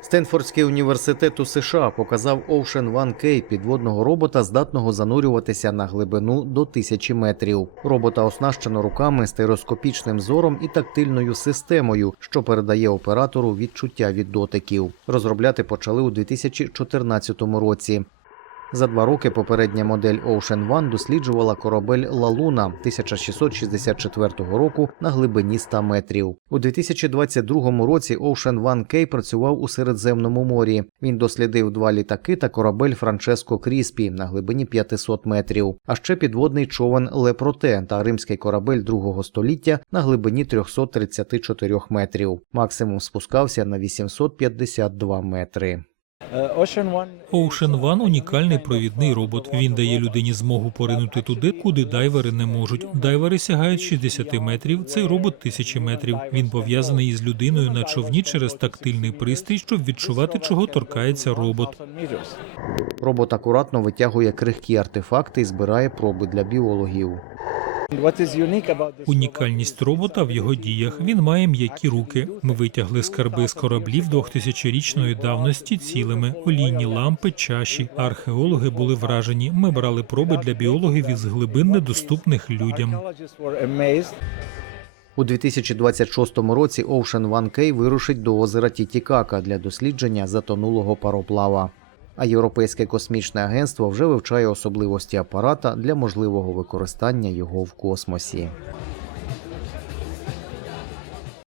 Стенфордський університет у США показав Ocean One K підводного робота, здатного занурюватися на глибину до тисячі метрів. Робота оснащено руками, стереоскопічним зором і тактильною системою, що передає оператору відчуття від дотиків. Розробляти почали у 2014 році. За два роки попередня модель Ocean One досліджувала корабель Лалуна 1664 року на глибині 100 метрів. У 2022 році Ocean One K працював у Середземному морі. Він дослідив два літаки та корабель Франческо Кріспі на глибині 500 метрів, а ще підводний човен Лепроте та римський корабель другого століття на глибині 334 метрів. Максимум спускався на 852 метри. Ocean One унікальний провідний робот. Він дає людині змогу поринути туди, куди дайвери не можуть. Дайвери сягають 60 метрів. Цей робот тисячі метрів. Він пов'язаний із людиною на човні через тактильний пристрій, щоб відчувати, чого торкається робот. Робот акуратно витягує крихкі артефакти і збирає проби для біологів. Унікальність робота в його діях. Він має м'які руки. Ми витягли скарби з кораблів двохтисячорічної давності цілими, олійні лампи, чаші. Археологи були вражені. Ми брали проби для біологів із глибин, недоступних людям. У 2026 році Ocean One K вирушить до озера Тітікака для дослідження затонулого пароплава. А Європейське космічне агентство вже вивчає особливості апарата для можливого використання його в космосі.